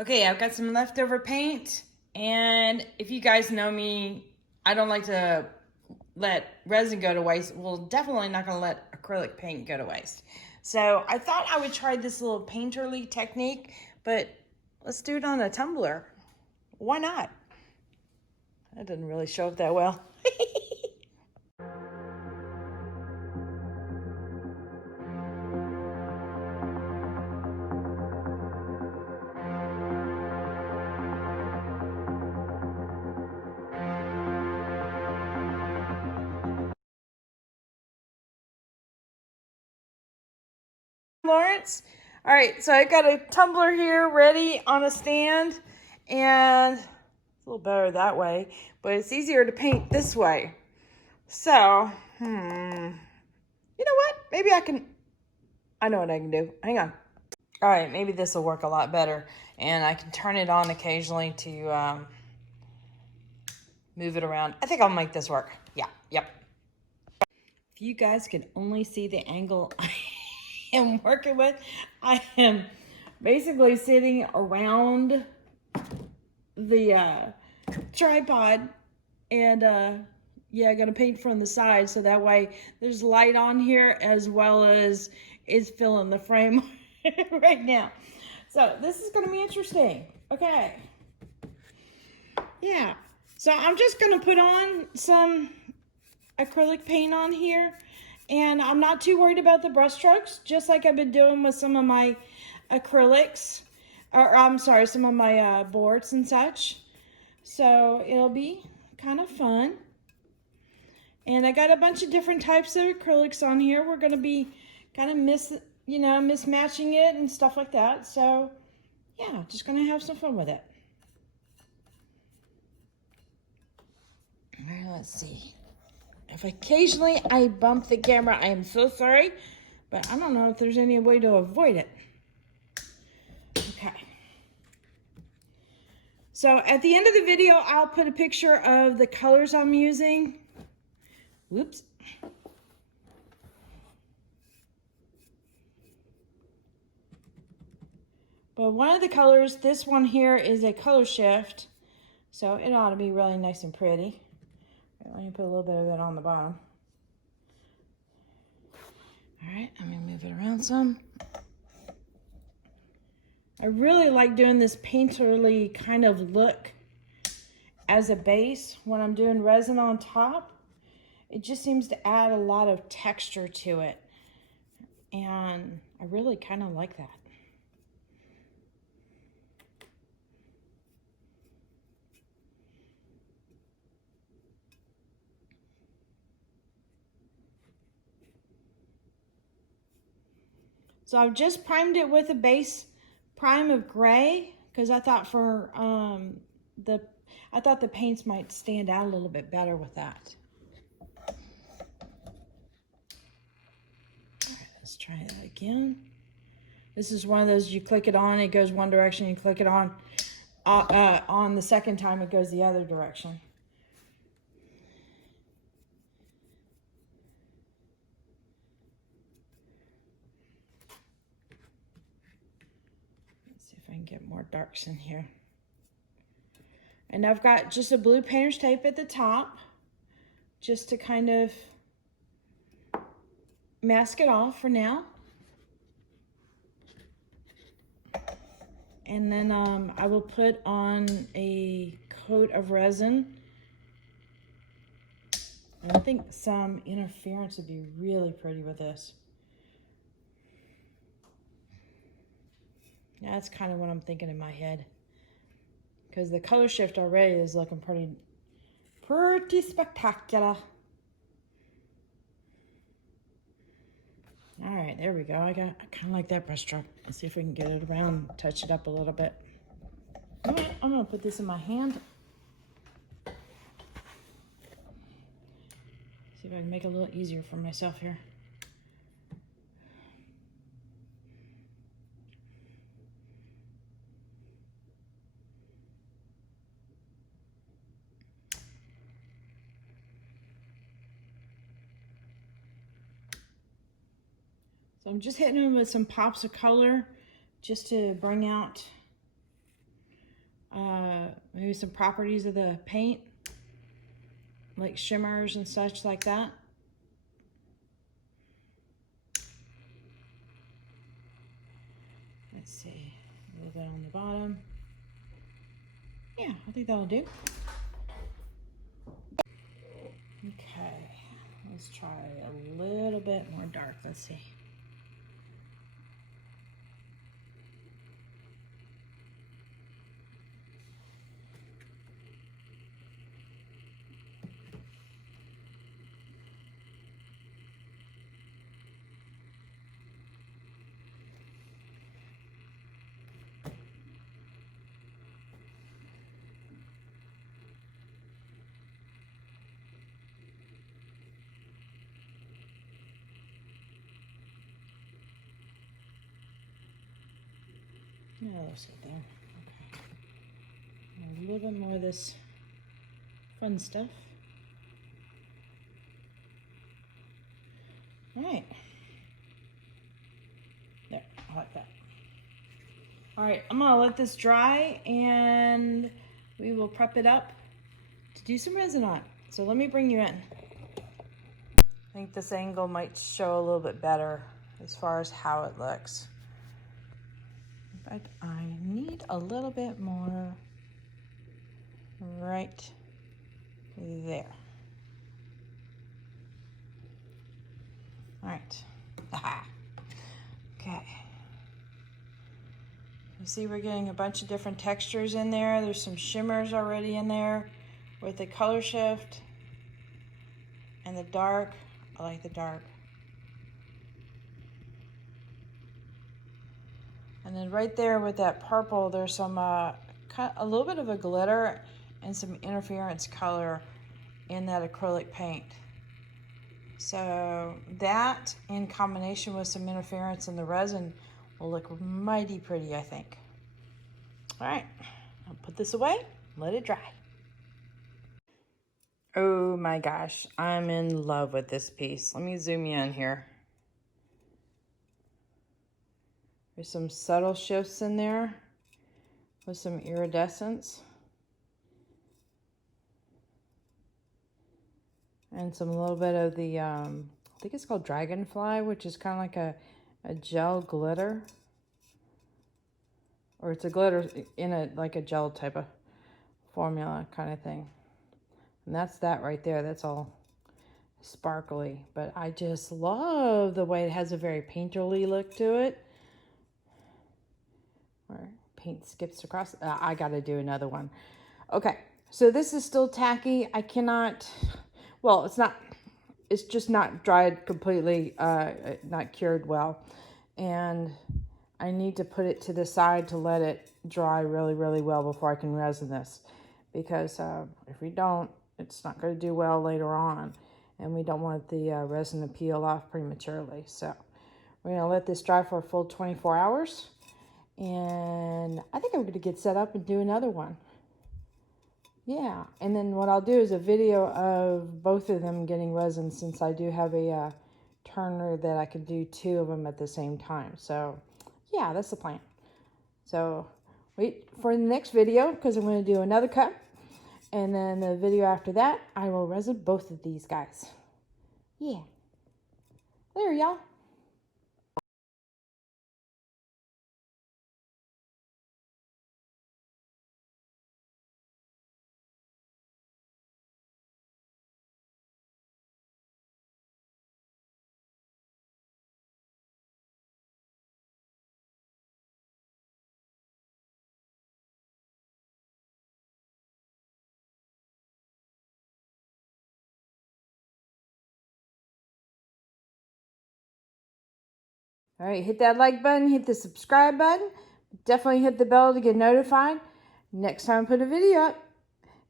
Okay, I've got some leftover paint, and if you guys know me, I don't like to let resin go to waste. Well, definitely not going to let acrylic paint go to waste. So I thought I would try this little painterly technique, but let's do it on a tumbler. Why not? That didn't really show up that well. Lawrence. All right, so I got a tumbler here ready on a stand, and it's a little better that way, but it's easier to paint this way. So, you know what? Maybe I know what I can do. Hang on. All right, maybe this will work a lot better, and I can turn it on occasionally to move it around. I think I'll make this work. Yeah, yep. If you guys could only see the angle I am working with, I am basically sitting around the tripod, and yeah, I'm gonna paint from the side so that way there's light on here as well as it's filling the frame right now. So this is gonna be interesting. Okay. Yeah. So I'm just gonna put on some acrylic paint on here, and I'm not too worried about the brush strokes, just like I've been doing with some of my acrylics, or I'm sorry, some of my boards and such. So it'll be kind of fun. And I got a bunch of different types of acrylics on here. We're gonna be kind of mismatching it and stuff like that. So yeah, just gonna have some fun with it. All right, let's see. If occasionally I bump the camera, I am so sorry, but I don't know if there's any way to avoid it. Okay. So at the end of the video, I'll put a picture of the colors I'm using. Whoops. But one of the colors, this one here, is a color shift, so it ought to be really nice and pretty. Let me put a little bit of it on the bottom. All right, I'm gonna move it around some. I really like doing this painterly kind of look as a base when I'm doing resin on top. It just seems to add a lot of texture to it, and I really kind of like that. So I've just primed it with a base prime of gray because I thought the paints might stand out a little bit better with that. All right, let's try that again. This is one of those, you click it on, it goes one direction, you click it on the second time it goes the other direction. Let's see if I can get more darks in here. And I've got just a blue painter's tape at the top, just to kind of mask it off for now. And then I will put on a coat of resin. And I think some interference would be really pretty with this. Yeah, that's kind of what I'm thinking in my head. Because the color shift already is looking pretty spectacular. All right, there we go. I kind of like that brush stroke. Let's see if we can get it around, touch it up a little bit. All right, I'm gonna put this in my hand. See if I can make it a little easier for myself here. So I'm just hitting them with some pops of color just to bring out maybe some properties of the paint, like shimmers and such like that. Let's see, a little bit on the bottom. Yeah, I think that'll do. Okay, let's try a little bit more dark. Let's see. Yeah, that's it there. Okay. A little bit more of this fun stuff. All right. There, I like that. All right, I'm gonna let this dry and we will prep it up to do some resin on. So let me bring you in. I think this angle might show a little bit better as far as how it looks. But I need a little bit more right there. All right. Aha. Okay. You see we're getting a bunch of different textures in there. There's some shimmers already in there with the color shift and the dark. I like the dark. And then right there with that purple, there's some a little bit of a glitter and some interference color in that acrylic paint. So that in combination with some interference in the resin will look mighty pretty, I think. All right, I'll put this away, let it dry. Oh my gosh, I'm in love with this piece. Let me zoom you in here. There's some subtle shifts in there with some iridescence. And some little bit of the, I think it's called Dragonfly, which is kind of like a gel glitter. Or it's a glitter in a, like a gel type of formula kind of thing. And that's that right there. That's all sparkly. But I just love the way it has a very painterly look to it. Or paint skips across. I got to do another one. Okay, so this is still tacky. I cannot, well, it's just not dried completely, not cured well. And I need to put it to the side to let it dry really, really well before I can resin this. Because if we don't, it's not going to do well later on. And we don't want the resin to peel off prematurely. So we're going to let this dry for a full 24 hours. And I think I'm going to get set up and do another one. Yeah, and then what I'll do is a video of both of them getting resin, since I do have a turner that I can do 2 of them at the same time. So yeah, that's the plan. So wait for the next video, because I'm going to do another cup. And then the video after that, I will resin both of these guys. Yeah. There, y'all. All right, hit that like button, hit the subscribe button. Definitely hit the bell to get notified next time I put a video up.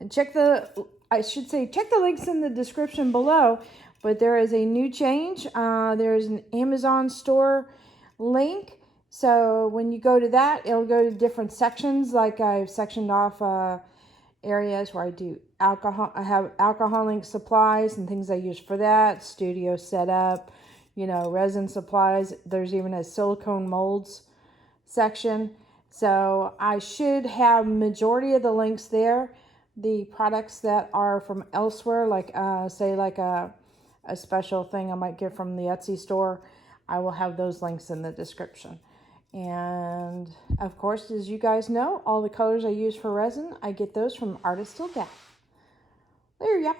And check the links in the description below. But there is a new change. There is an Amazon store link. So when you go to that, it'll go to different sections. Like I've sectioned off areas where I do alcohol. I have alcoholic supplies and things I use for that. Studio setup, you know, resin supplies. There's even a silicone molds section. So I should have majority of the links there. The products that are from elsewhere, like say like a special thing I might get from the Etsy store, I will have those links in the description. And of course, as you guys know, all the colors I use for resin, I get those from Artist Till Death. There you go.